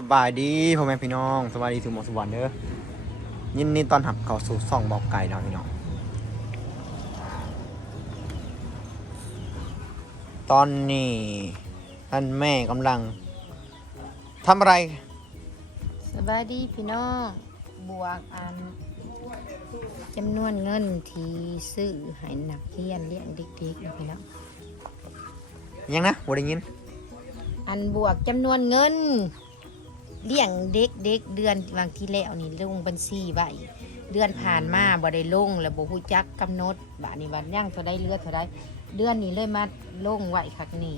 สบายดีพ่อแม่พี่น้องสบายดีถึงหมดสวรรค์เด้อยินดีต้อนรับเข้าสู่ซ่องบอกไก่นะพี่น้อง ตอนนี้ท่านแม่กำลังทำอะไร สบายดีพี่น้อง บวกอันจำนวนเงินที่ซื้อให้นักเรียนเลี้ยงเด็กๆนะพี่น้องยังนะบ่ได้ยิน อันบวกจำนวนเงิน เลี้ยงเด็กเด็กเดือนบางที่แล้วนี่ลงบัญชีไว้เดือนผ่านมาบ่ได้ลงแล้วบ่ฮู้จักกำหนดบาดนี้วันย่างเท่าใดเลือดเท่าใดเดือนนี้เลยมาลงไว้คักนี่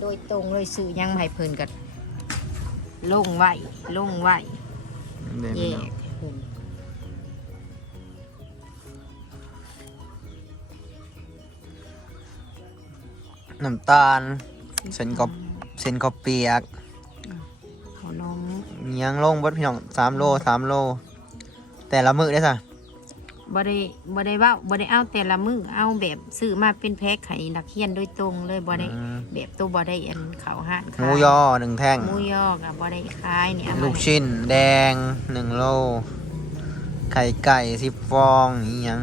โดยตรงเลยซื้อยังมาให้เพิ่นกันลงไว้ลงไว้เยวแยพี่น้องกน้ำตาลเส้นก็เส้นก็เปียก ยังลงเบดพี่น้องสามโลสามโล แต่ละมื้อได้สะบ่ได้บ่ได้เว่าบ่ได้เอาแต่ละมือเอาแบบซื้อมาเป็นแพ็คให้นักเรียนโดยตรงเลยบ่ได้อืมแบบตัวบ่ได้อันเขาห้านหขายมูยอหนึ่งแท่งหมูยอกับบ่ได้ขายเนี่ยเอามาลูกชิ้นแดงหนึ่งโล ไข่ไก่สิบฟองอีหยัง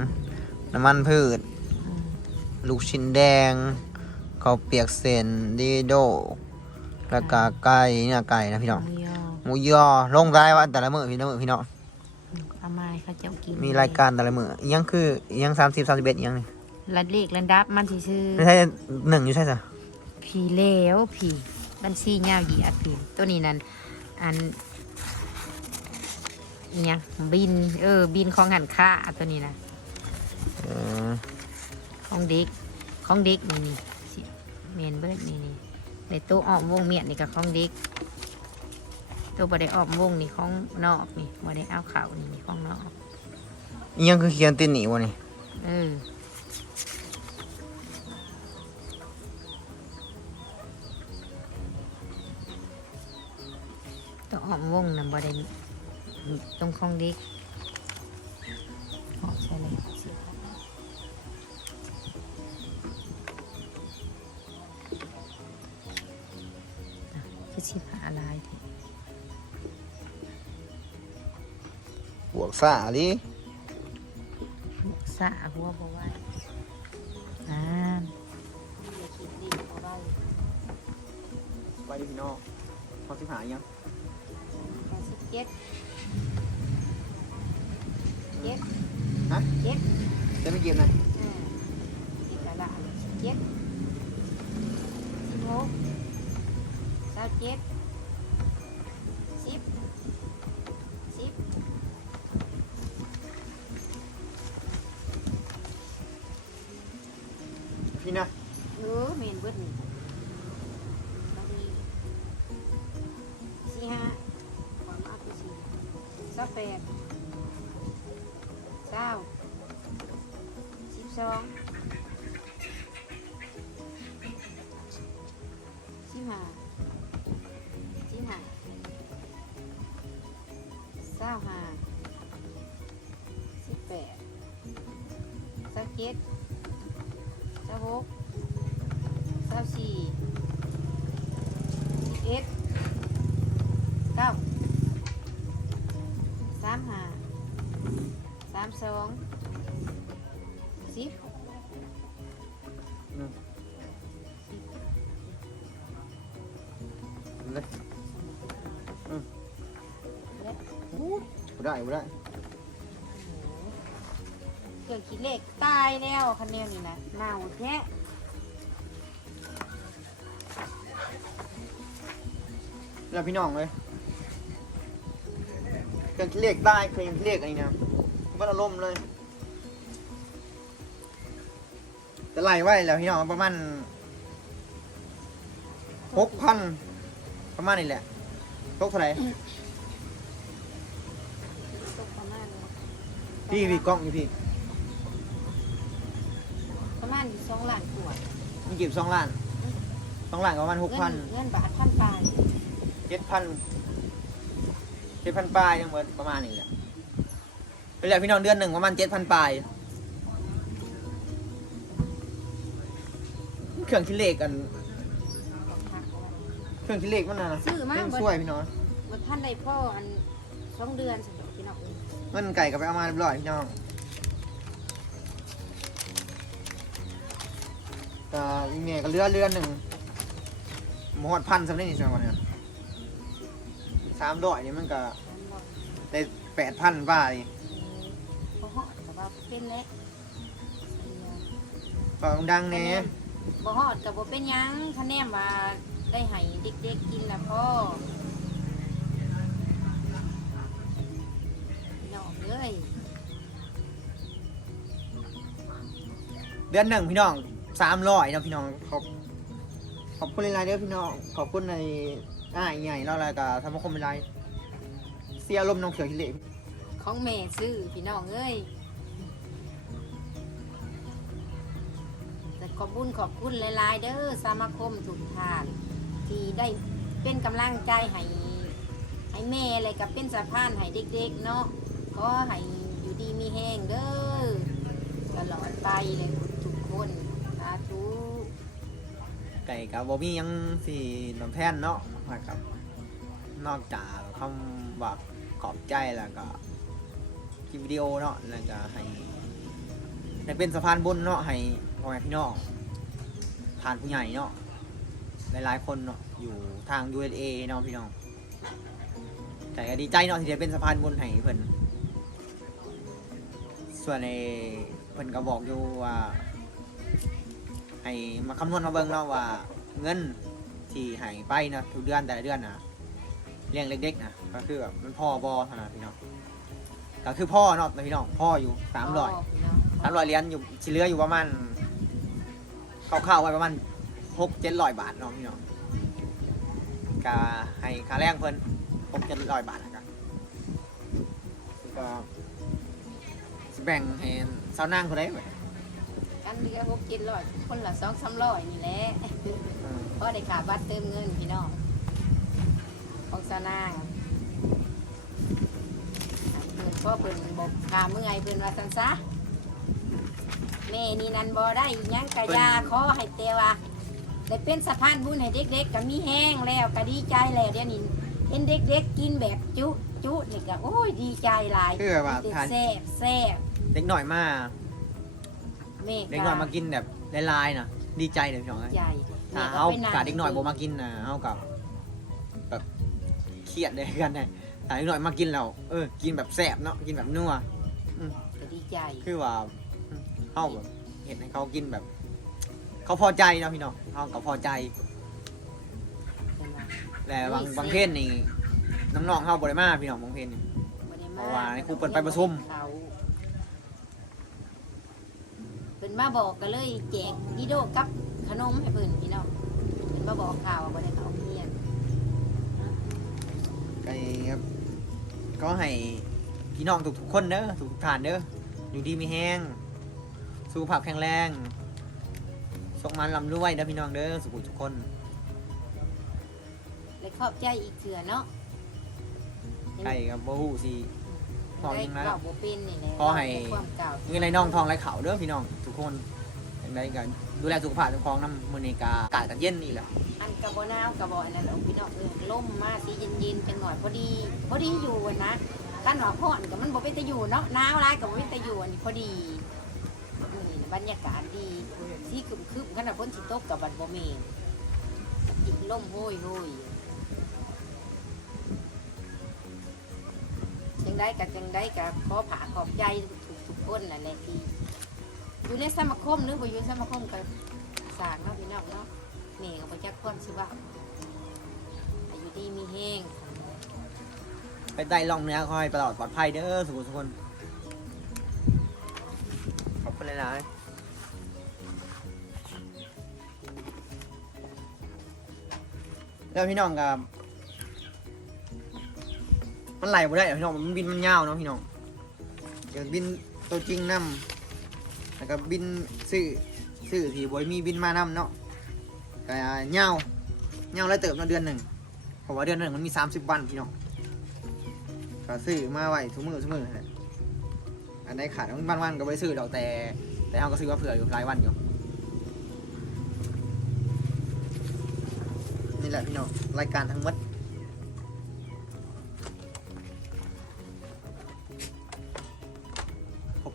น้ำมันพืชอืมลูกชิ้นแดงข้าวเปียกเส้นดีโดแล้วก็ไก่เนี่ยไก่นะพี่น้อง หมูยอหมูยอลงรายวันแต่ละมื้อพี่น้องพี่น้องเอามาให้เขาเจ้ากินมีรายการแต่ละมื้ออิหยังคืออิหยังสามสิบสามสิบเอ็ดยังนี่ระเลขระดับมันสิซื้อไม่ใช่หนึ่งอยู่ใช่ไหมผีแล้วผีบัญชียาวเหยียดผีตัวนี้นั่นอันอิหยังบิน เออ บินของหันค่าตัวนี้นะเออของเด็กของเด็กนี่นี่สิเมนเบิร์ดนี่นี่ในตู้ออมวงเมียนนี่กับของเด็ก ตัวบ่ได้ออมวงนี่ของนอกนี่บ่ได้เอาเข่านี่นี่ของนอกอิหยังคือเขียนตินหนีวะนี่เออตัวออมวงนะบ่ได้ตรงของเด็กออกใช่เลย บวกซ่าดิสะหัวบ่ไหวอ่าอย่าคิดดิบ่ไหวไปดิพี่น้องพอสิหายังแปดสิบเจ็ดเจ็ดฮะเจ็ดจะไม่เกมนะอ่าสิบละละสิบเจ็ดสิบหกสิบเจ็ด แปดเก้าสิบสองสิบห้าสิบห้าเก้าห้าสิบแปดสิบเจ็ดสิบหกเก้าสี่สิบเอ็ดเก้า สามสองสิบเลยและบ่ได้บ่ได้เกิดขี้เหล็กตายแล้วคันเดียวนี่นะเน่าแท้แล้วพี่น้องเลยเครื่องคิดเลขได้เครื่องคิดเลขอันนี้นะ มันอารมณ์เลยจะไล่ไว้แล้วพี่น้องประมาณหกพันประมาณนี้แหละตกเท่าไหร่ตกประมาณพี่พี่กล้องอยู่พี่ประมาณอยู่สองล้านกว่ามันเก็บสองล้านสองล้านก็ประมาณหกพันเงิเงินบาทพันปลายเจ็ดพันเจ็ดพันปลายยังเหมือนประมาณนี้แหละ เป็นแล้วพี่น้องเดือนหนึ่งประมาณเจ็ดพันปลาย เครื่องคิดเลขกันก็พักเอาไว้เครื่องคิดเลขมันน่ะซื้อมาเร่งเบิดช่วยพี่น้องซมันท่านได้พ่ออันสองเดือนสิพี่น้องเอ้ยเงินไก่ก็ไปเอามาเรียบร้อยพี่น้องก็อีเมลก็เลือเรือนหนึ่งหมหอดพันสำเร็จนี่ใช่ไหมเนี่ยสามร้อยนี่มันก็อันบอกได้แปดพันบาทบ่ฮอดแต่ว่า เป็นแล้วฟังดังแน่บ่ฮอดก็บ่เป็นหยังคะแนนว่าได้ให้เด็กๆกินแล้วพ่อพี่น้องเอ้ยเดือนหนึ่งพี่น้องสามร้อยนะพี่น้องขอบขอบคุณหลายๆเด้อพี่น้องขอบคุณในอ้ายใหญ่แล้วอะไรก็ทำมาคมเป็นไรเสียลมณ์น้องเขียวกิเลสของแม่ซื้อพี่น้องเอ้ย แต่ขอบคุญขอบคุณหลาย ๆ เด้อสมาคมทุกท่าน ที่ได้เป็นกำลังใจให้ให้แม่อะไรกับเป็นสะพานให้เด็ก ๆ เนาะก็ให้อยู่ดีมีแห้งเด้อตลอดไปเลยทุกคนสาธุไก่กับบอมี่ยังสี่ตอบแทนเนาะนะครับ นอกจากคำว่าขอบใจแล้วก็คลิปวิดีโอเนาะแล้วก็ให้ได้เป็นสะพานบุญเนาะให้ พ่อแม่พี่น้องผ่านผู้ใหญ่เนาะหลายๆคนเนาะอยู่ทาง USA เนาะพี่น้องแต่ก็ดีใจเนาะที่ได้เป็นสะพานบุญให้เพิ่นส่วนในเพิ่นก็บอกอยู่ว่าให้มาคำนวณมาเบิ่งเนาะว่าเงินที่ให้ไปนะทุกเดือนแต่ละเดือนนะเลี้ยงเด็กๆนะก็คือแบบมันพ่อบอเท่านั้นพี่น้องก็คือพ่อเนาะพี่น้องพ่ออยู่สามร้อยพี่น้องสามร้อยเหรียญอยู่ที่เหลืออยู่ประมาณ เข้าวๆไว้ประมาณหกเจ็ดร้อยบาทเนาะพี่น้องก็ให้ค่าแรงเพิ่นหกเจ็ดร้อยบาทนะครับก็สิแบ่งให้สาวนางคนใดไว้กันเรือพกกินร้อยคนละสองสามร้อยนี่แหละอืมเพราะได้ขาบัตรเติมเงินพี่น้องของสนางเพิ่นพ่อเพิ่นบอกขาเมื่อยเพิ่นว่าสันซะ แม่นี่นันบ่ได้หยังกะยาขอให้เตว่าได้เป็นสะพานบุญให้เด็กๆก็มีแห้งแล้วก็ดีใจแล้วเดี๋ยวนี้เห็นเด็กๆกินแบบจุจุนี่ก็โอ้ยดีใจหลายคือแบบว่าเด็กทาน แซ่บแซ่บเด็กหน่อยมาแม่เด็กหน่อยมากินแบบลายๆนะดีใจเลยพี่น้องใหญ่ถ้าเอากาเด็กหน่อยบ่มากินนะเอากับแบบเครียดเลยกันไงแต่เด็กหน่อยมากินแล้วเออกินแบบแซ่บเนาะกินแบบนัวก็ดีใจคือว่า เขาแบบเห็นให้เขากินแบบ เขาพอใจเนาะพี่น้องเขาก็พอใจใช่ไหมแต่บางบางเพศนี่น้องๆเขาบริมาพี่น้องบางเพศนี่บ่ได้เพมาราะว่าในครูเปิดไปประชุมเขาเพิ่นมาบอกก็เลยแจกดิโดกับขนมให้เพิ่นพี่น้องเพิ่นมาบอกข่าวว่าบ่ได้เขาเรียนไอ้ครับก็ให้พี่น้องทุกๆคนเด้อทุกๆท่านเด้ออยู่ดีมีแห้ง สุขภาพแข็งแรงสกมันลำรวยเด้อพี่น้องเด้อสุขทุกคนเลยขอบใจอีกเถื่อเนาะไก่กับโบหูสิขอได้ยังไงเล่าบ่เป็นนี่แหละขอให้ความเก่าเงินไรน้องทองไรเขาเด้อพี่น้องทุกคนอย่างไรกันดูแลสุขภาพเจ้าของน้ำมือเนกากาดกันเย็นนี่แหละอันกะบ่หนาวกะบ่อันนั้นเอาพี่น้องเออล่มมาสิเย็นๆจังหน่อยพอดีพอดีอยู่อะนะกันว่าร้อนก็มันบ่เป็นตะอยู่เนาะหนาวหลายก็บ่เป็นตะอยู่อันนี้พอดี นี่บรรยากาศดีสีครึมขนาดฝนสิตกกับบัดบ่แม่นอีกลมโหยโหยจังได้กับจังได้กับขอผาขอบใจทุกทุกคนนั่นแหละที่อยู่ในสมาคมหรือบ่อยู่สมาคมก็สางเนาะพี่น้องเนาะแม่ก็บ่จักความสิว่าอายุดีมีแห้งไปได้ล่องเนื้อคอยตลอดปลอดภัยเด้อสุขทุกคนขอบ คุณเลยนแล้วพี่น้องกับมันไหลบ่ได้พี่น้องมันบินมันยาวเนาะพี่น้องเดี๋ยวบินตัวจริงนํแล้วก็บินซื้อซื้อที่บอยมีบินมานำเนาะก็ยาวยาวแล้วเติบเนาเดือนหนึ่งเพราะว่าเดือนหนึ่งมันมีสามสิบวันพี่น้องก็ซื้อมาไว้ทุกมือทุกมือ อันได้ขาดมันวันๆก็ไปซื้อดอกแต่ แต่เราก็ซื้อมาเผื่ออยู่หลายวันอยู่ นี่แหละพี่น้องรายการทั้งหมด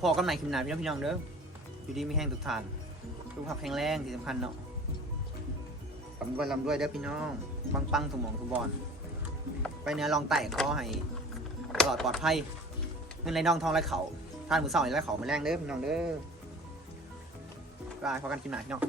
พอกันใหม่คลิปหน้าพี่น้องพี่น้องเด้ออยู่ดีมีแห้งทุกทานรูปภาพแข็งแรงที่สำคัญเนาะลำรวยลำรวยเด้อพี่น้องปังปังถุงมองถุงบอลไปเนื้อลองไต่ขอให้ตลอดปลอดภัยเงินไรน้องทองไรเขา ทานมือสองอีกแล้วขอมาแรงเด้อพี่น้องเด้อไายพอกันกินหนาพี่น้อง